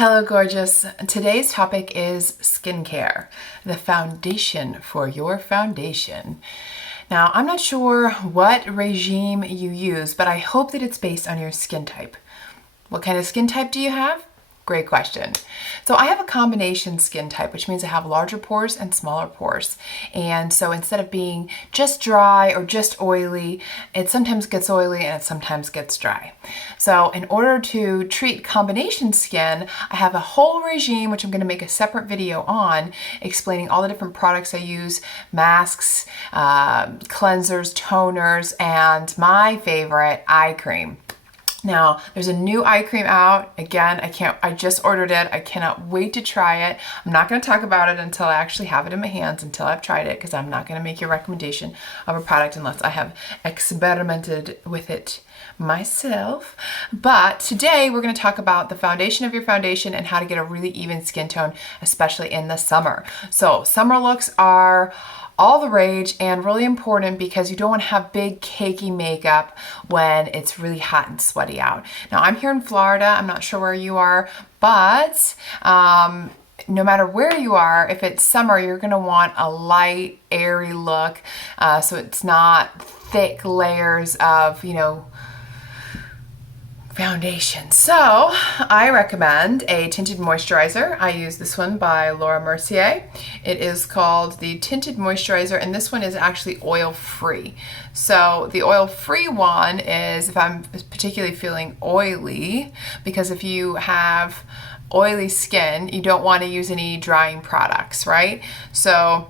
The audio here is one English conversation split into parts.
Hello, gorgeous. Today's topic is skincare, the foundation for your foundation. Now, I'm not sure what regime you use, but I hope that it's based on your skin type. What kind of skin type do you have? Great question. So I have a combination skin type, which means I have larger pores and smaller pores. And so instead of being just dry or just oily, it sometimes gets oily and it sometimes gets dry. So in order to treat combination skin, I have a whole regime, which I'm going to make a separate video on, explaining all the different products I use, masks, cleansers, toners, and my favorite, eye cream. Now, there's a new eye cream out. Again, I just ordered it. I cannot wait to try it. I'm not going to talk about it until I actually have it in my hands, until I've tried it, because I'm not going to make you a recommendation of a product unless I have experimented with it myself. But today we're going to talk about the foundation of your foundation and how to get a really even skin tone, especially in the summer. So summer looks are all the rage and really important because you don't want to have big cakey makeup when it's really hot and sweaty out. Now I'm here in Florida. I'm not sure where you are, but no matter where you are, if it's summer, you're going to want a light, airy look. So it's not thick layers of, foundation. So I recommend a tinted moisturizer. I use this one by Laura Mercier. It is called the Tinted Moisturizer, and this one is actually oil-free. So the oil-free one is if I'm particularly feeling oily, because if you have oily skin, you don't want to use any drying products, right? So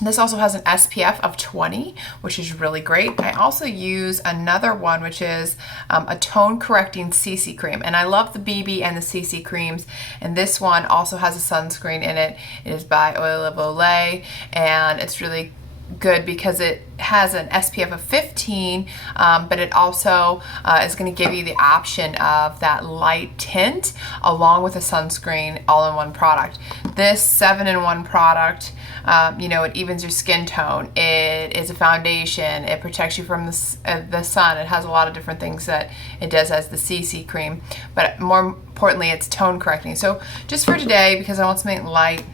this also has an SPF of 20, which is really great. I also use another one, which is a tone correcting CC cream. And I love the BB and the CC creams. And this one also has a sunscreen in it. It is by Oil of Olay, and it's really good because it has an SPF of 15, but it also is going to give you the option of that light tint along with a sunscreen all in one product. This 7-in-1 product, it evens your skin tone. It is a foundation. It protects you from the sun. It has a lot of different things that it does as the CC cream, but more importantly, it's tone correcting. So just for today, because I want something light,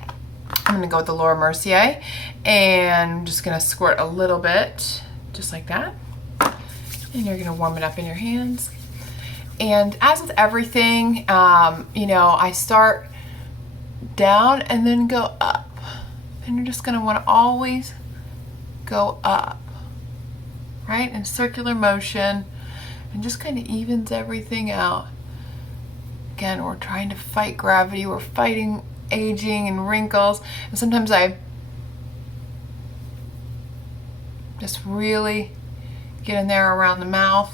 I'm going to go with the Laura Mercier, and I'm just going to squirt a little bit, just like that. And you're going to warm it up in your hands. And as with everything, I start down and then go up. And you're just going to want to always go up, right? In circular motion, and just kind of evens everything out. Again, we're trying to fight gravity. We're fighting aging and wrinkles, and sometimes I just really get in there around the mouth,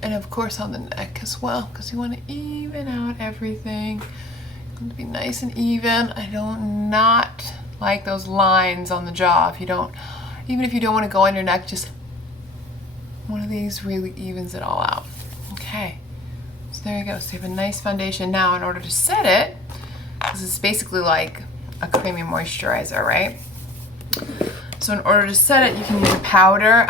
and of course on the neck as well, because you want to even out everything. You want to be nice and even. I don't not like those lines on the jaw. Even if you don't want to go on your neck, just one of these really evens it all out. Okay. So there you go. So you have a nice foundation. Now, in order to set it, this is basically like a creamy moisturizer, right? So in order to set it, you can use a powder,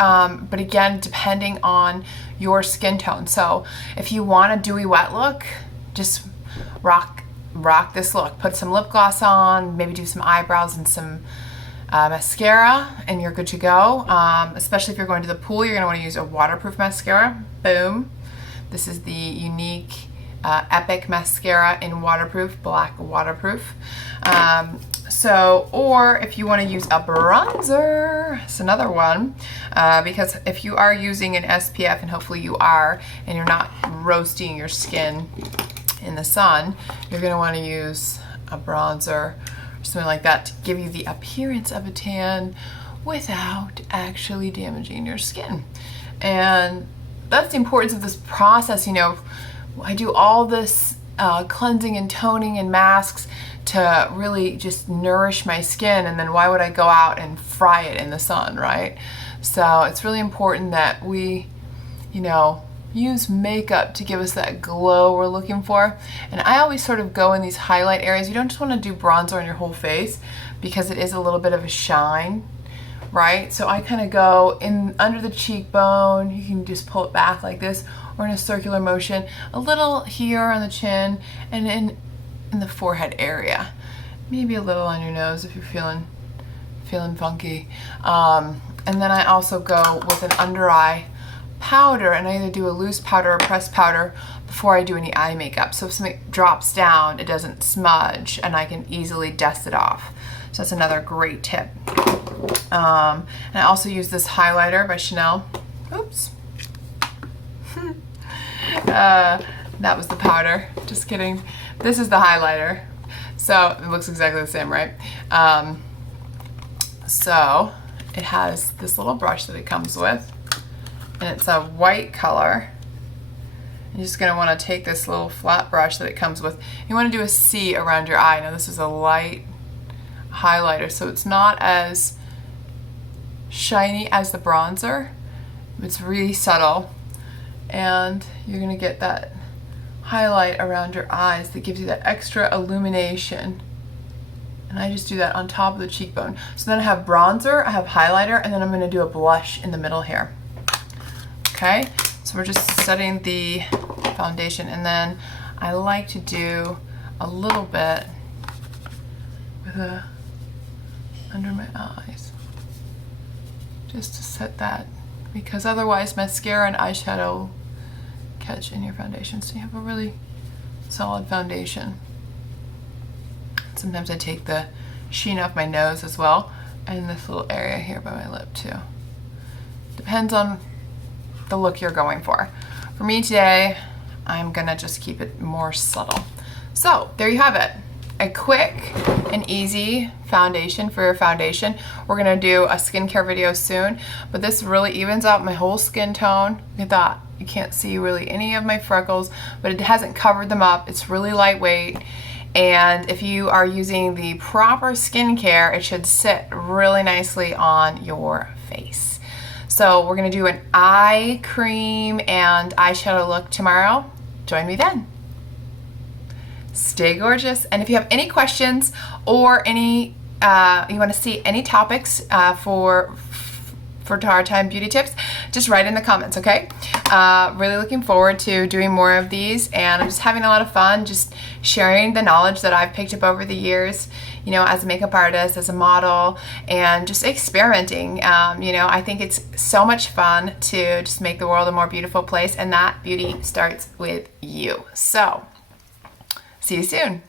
but again, depending on your skin tone. So if you want a dewy wet look, just rock this look. Put some lip gloss on, maybe do some eyebrows and some mascara, and you're good to go. Especially if you're going to the pool, you're going to want to use a waterproof mascara. Boom. This is the Unique Epic Mascara in waterproof, black waterproof. Or if you want to use a bronzer, it's another one, because if you are using an SPF, and hopefully you are, and you're not roasting your skin in the sun, you're going to want to use a bronzer or something like that to give you the appearance of a tan without actually damaging your skin. And that's the importance of this process. I do all this cleansing and toning and masks to really just nourish my skin, and then why would I go out and fry it in the sun, right? So it's really important that we, use makeup to give us that glow we're looking for. And I always sort of go in these highlight areas. You don't just want to do bronzer on your whole face because it is a little bit of a shine, right? So I kind of go in under the cheekbone. You can just pull it back like this, or in a circular motion, a little here on the chin and in the forehead area. Maybe a little on your nose if you're feeling funky. And then I also go with an under eye powder, and I either do a loose powder or pressed powder before I do any eye makeup. So if something drops down, it doesn't smudge and I can easily dust it off. So that's another great tip. And I also use this highlighter by Chanel. Oops. That was the powder. Just kidding. This is the highlighter. So it looks exactly the same, right? So it has this little brush that it comes with, and it's a white color. You're just going to want to take this little flat brush that it comes with. You want to do a C around your eye. Now this is a light highlighter, so it's not as shiny as the bronzer. It's really subtle, and you're going to get that highlight around your eyes that gives you that extra illumination. And I just do that on top of the cheekbone. So then I have bronzer, I have highlighter, and then I'm going to do a blush in the middle here. Okay, so we're just setting the foundation, and then I like to do a little bit with under my eyes, just to set that, because otherwise mascara and eyeshadow catch in your foundation, so you have a really solid foundation. Sometimes I take the sheen off my nose as well, and this little area here by my lip too. Depends on the look you're going for. For me today, I'm gonna just keep it more subtle. So there you have it. A quick and easy foundation for your foundation. We're gonna do a skincare video soon, but this really evens out my whole skin tone. Look at that. You can't see really any of my freckles, but it hasn't covered them up. It's really lightweight. And if you are using the proper skincare, it should sit really nicely on your face. So we're gonna do an eye cream and eyeshadow look tomorrow. Join me then. Stay gorgeous. And if you have any questions or any, you wanna see any topics for Tara Time Beauty Tips, just write in the comments, okay? Really looking forward to doing more of these, and I'm just having a lot of fun just sharing the knowledge that I've picked up over the years, you know, as a makeup artist, as a model, and just experimenting. You know, I think it's so much fun to just make the world a more beautiful place, and that beauty starts with you. So, see you soon.